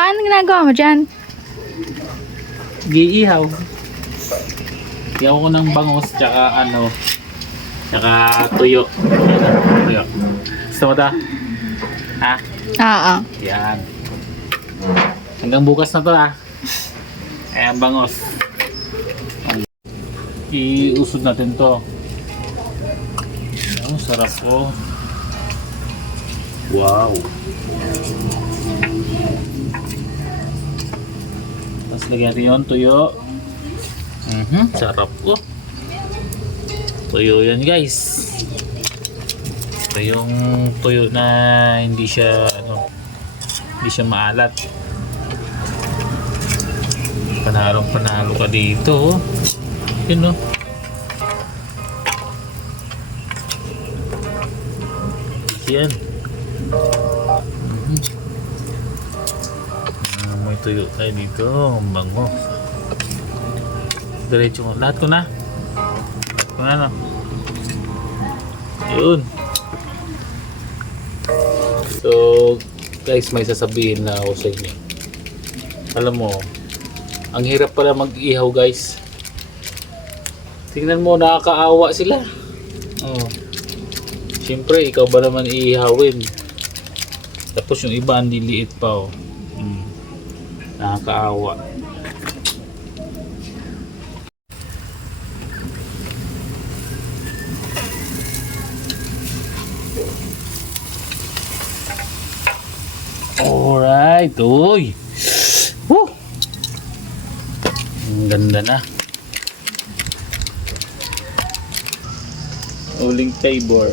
Paano ginagawa mo dyan? Giihaw. Ihaw ko ng bangus, tsaka ano, tsaka tuyo. Tuyo. Gusto mo ta? Ha? Oo. Yan. Hanggang bukas na to ah. Ayan, bangos. Iusod natin to. Ang sarap po. Wow. Tapos lagyan yun, tuyo. Mhm, sarap po. Tuyo yan guys. Ito yung tuyo na hindi siya ano, hindi siya maalat. Panalong panalo ka dito. oh. Yun oh. Yan. Ah, may tuyo tayo dito. Ang bango. Diretso mo. Lahat ko na. Lahat ko na no. Yun. So, guys, may sasabihin na ako sa inyo. Alam mo, ang hirap pala mag-ihaw, guys. Tingnan mo, nakakaawa sila. Oh. Siyempre, ikaw ba naman iihawin? Tapos yung iba, ang liliit pa, oh. Nakakaawa. Alright, uy. Woo! Ang ganda na. Uling tabor.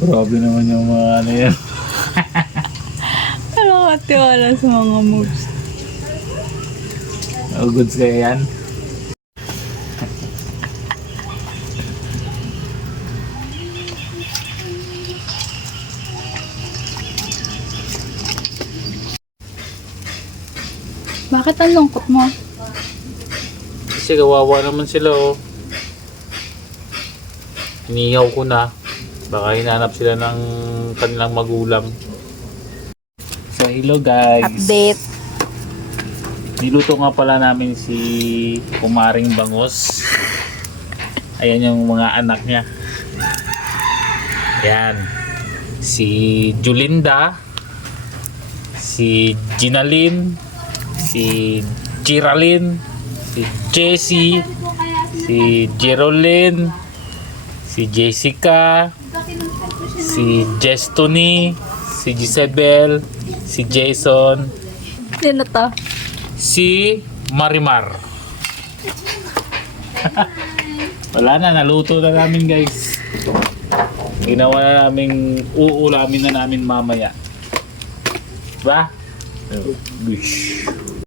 Grabe naman yung mga ano yan. Wala ka tiwala sa mga moves. Oh, goods kaya yan? Bakit ang lungkot mo? Kasi kawawa naman sila oh. Inihaw ko na. Baka hinanap sila ng kanilang magulang. So hello guys. Update. Niluto nga pala namin si Kumaring Bangos. Ayan yung mga anak niya. Ayan. Si Julinda. Si Ginalyn. Si Giralyn. Si Jessie. Si Geraldine. Si Jessica. Si Jestony. Si Gisabel. Si Jason Sino to? si Marimar. Wala na, naluto na namin guys. Ginawa na namin, uulamin na namin mamaya. Diba? Bish.